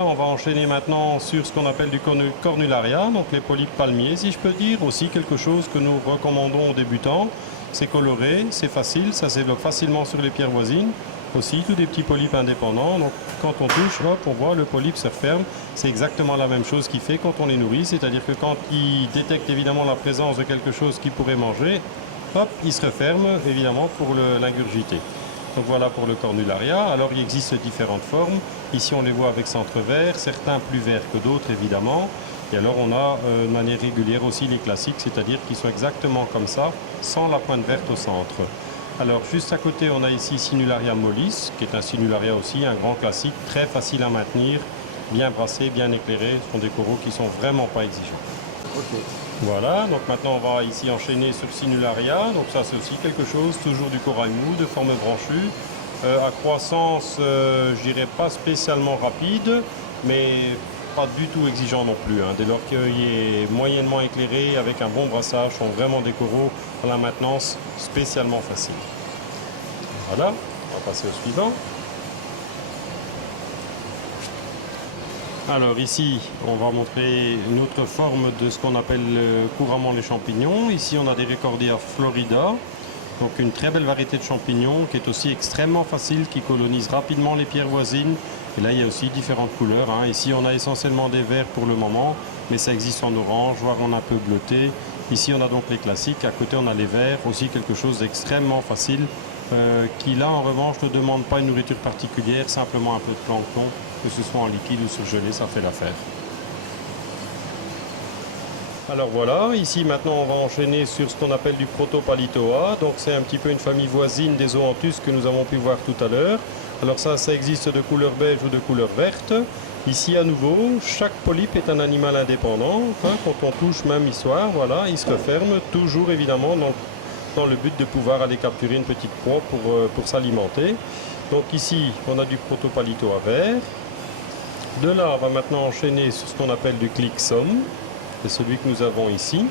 On va enchaîner maintenant sur ce qu'on appelle du cornularia, donc les polypes palmiers si je peux dire. Aussi quelque chose que nous recommandons aux débutants. C'est coloré, c'est facile, ça se développe facilement sur les pierres voisines. Aussi tous des petits polypes indépendants. Donc quand on touche, hop, on voit le polype se referme. C'est exactement la même chose qu'il fait quand on les nourrit. C'est-à-dire que quand il détecte évidemment la présence de quelque chose qu'il pourrait manger, hop, il se referme évidemment pour l'ingurgiter. Donc voilà pour le cornularia. Alors il existe différentes formes. Ici on les voit avec centre vert, certains plus verts que d'autres évidemment. Et alors on a de manière régulière aussi les classiques, c'est-à-dire qu'ils sont exactement comme ça, sans la pointe verte au centre. Alors juste à côté on a ici Sinularia mollis, qui est un sinularia aussi, un grand classique, très facile à maintenir, bien brassé, bien éclairé. Ce sont des coraux qui sont vraiment pas exigeants. Ok. Voilà, donc maintenant on va ici enchaîner sur Sinularia, donc ça c'est aussi quelque chose, toujours du corail mou, de forme branchue, à croissance, je dirais pas spécialement rapide, mais pas du tout exigeant non plus, hein. Dès lors qu'il est moyennement éclairé, avec un bon brassage, sont vraiment des coraux à la maintenance spécialement facile. Voilà, on va passer au suivant. Alors ici, on va montrer une autre forme de ce qu'on appelle couramment les champignons. Ici, on a des Recordia florida, donc une très belle variété de champignons qui est aussi extrêmement facile, qui colonise rapidement les pierres voisines. Et là, il y a aussi différentes couleurs, hein. Ici, on a essentiellement des verts pour le moment, mais ça existe en orange, voire en un peu bleuté. Ici, on a donc les classiques. À côté, on a les verts, aussi quelque chose d'extrêmement facile, qui là, en revanche, ne demande pas une nourriture particulière, simplement un peu de plancton. Que ce soit en liquide ou surgelé, ça fait l'affaire. Alors voilà, ici maintenant on va enchaîner sur ce qu'on appelle du Protopalitoa. Donc c'est un petit peu une famille voisine des Zoanthus que nous avons pu voir tout à l'heure. Alors ça existe de couleur beige ou de couleur verte. Ici à nouveau, chaque polype est un animal indépendant, hein. Quand on touche même histoire, voilà, il se referme, toujours évidemment dans le but de pouvoir aller capturer une petite proie pour s'alimenter. Donc ici on a du Protopalitoa vert. De là, on va maintenant enchaîner sur ce qu'on appelle du Clixum. C'est celui que nous avons ici.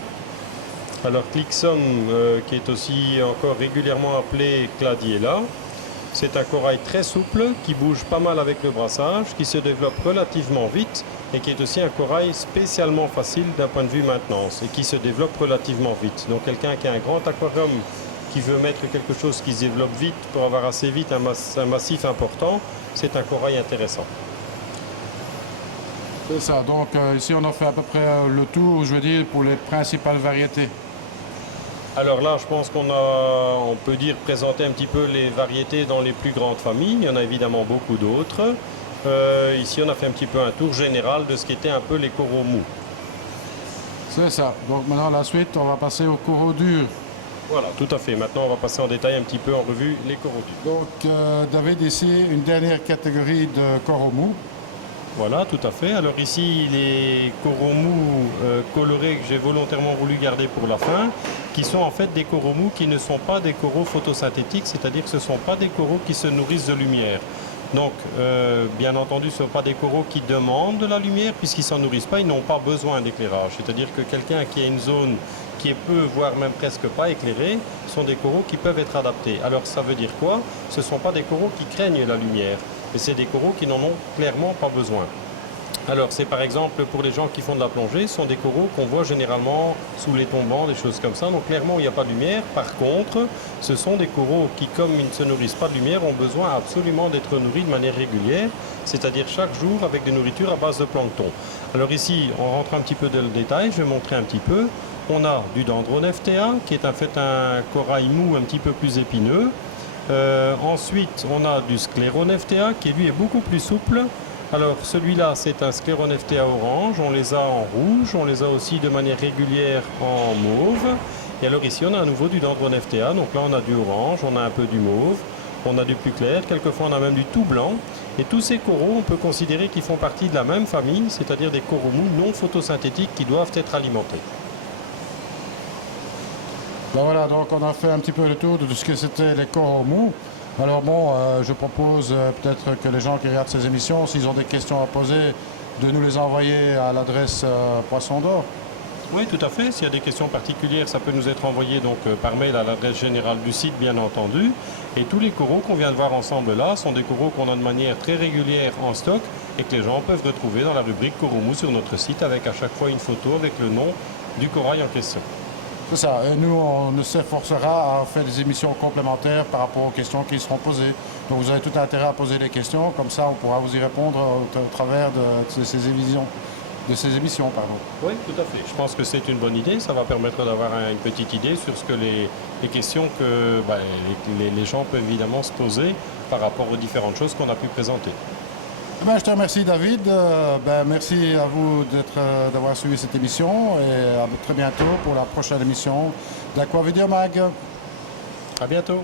Alors Clixum, qui est aussi encore régulièrement appelé Cladiella, c'est un corail très souple qui bouge pas mal avec le brassage, qui se développe relativement vite et qui est aussi un corail spécialement facile d'un point de vue maintenance et qui se développe relativement vite. Donc quelqu'un qui a un grand aquarium qui veut mettre quelque chose qui se développe vite pour avoir assez vite un massif important, c'est un corail intéressant. C'est ça. Donc ici, on a fait à peu près le tour, je veux dire, pour les principales variétés. Alors là, je pense on peut dire présenter un petit peu les variétés dans les plus grandes familles. Il y en a évidemment beaucoup d'autres. Ici, on a fait un petit peu un tour général de ce qu'étaient un peu les coraux mous. C'est ça. Donc maintenant, la suite, on va passer aux coraux durs. Voilà, tout à fait. Maintenant, on va passer en détail un petit peu en revue les coraux durs. Donc, David, ici, une dernière catégorie de coraux mous. Voilà, tout à fait. Alors ici, les coraux mous colorés que j'ai volontairement voulu garder pour la fin, qui sont en fait des coraux mous qui ne sont pas des coraux photosynthétiques, c'est-à-dire que ce ne sont pas des coraux qui se nourrissent de lumière. Donc, bien entendu, ce ne sont pas des coraux qui demandent de la lumière, puisqu'ils ne s'en nourrissent pas, ils n'ont pas besoin d'éclairage. C'est-à-dire que quelqu'un qui a une zone qui est peu, voire même presque pas éclairée, sont des coraux qui peuvent être adaptés. Alors, ça veut dire quoi? Ce ne sont pas des coraux qui craignent la lumière. Et c'est des coraux qui n'en ont clairement pas besoin. Alors c'est par exemple pour les gens qui font de la plongée, ce sont des coraux qu'on voit généralement sous les tombants, des choses comme ça. Donc clairement il n'y a pas de lumière. Par contre, ce sont des coraux qui, comme ils ne se nourrissent pas de lumière, ont besoin absolument d'être nourris de manière régulière, c'est-à-dire chaque jour avec des nourritures à base de plancton. Alors ici, on rentre un petit peu dans le détail, je vais montrer un petit peu. On a du Dendroneftea, qui est en fait un corail mou un petit peu plus épineux. Ensuite, on a du Scleroneftea qui lui est beaucoup plus souple. Alors celui-là, c'est un Scleroneftea orange. On les a en rouge, on les a aussi de manière régulière en mauve. Et alors ici, on a à nouveau du Dendroneftea. Donc là, on a du orange, on a un peu du mauve, on a du plus clair. Quelquefois, on a même du tout blanc. Et tous ces coraux, on peut considérer qu'ils font partie de la même famille, c'est-à-dire des coraux mous non photosynthétiques qui doivent être alimentés. Ben voilà, donc on a fait un petit peu le tour de ce que c'était les coraux mous. Alors bon, je propose peut-être que les gens qui regardent ces émissions, s'ils ont des questions à poser, de nous les envoyer à l'adresse Poisson d'Or. Oui, tout à fait. S'il y a des questions particulières, ça peut nous être envoyé donc par mail à l'adresse générale du site, bien entendu. Et tous les coraux qu'on vient de voir ensemble là sont des coraux qu'on a de manière très régulière en stock et que les gens peuvent retrouver dans la rubrique Coromou sur notre site avec à chaque fois une photo avec le nom du corail en question. C'est ça. Et nous, on s'efforcera à faire des émissions complémentaires par rapport aux questions qui seront posées. Donc vous avez tout intérêt à poser des questions, comme ça on pourra vous y répondre au travers de ces émissions. Oui, tout à fait. Je pense que c'est une bonne idée. Ça va permettre d'avoir une petite idée sur ce que les questions que les gens peuvent évidemment se poser par rapport aux différentes choses qu'on a pu présenter. Je te remercie David. Merci à vous d'avoir suivi cette émission et à très bientôt pour la prochaine émission d'Aqua Video Mag. À bientôt.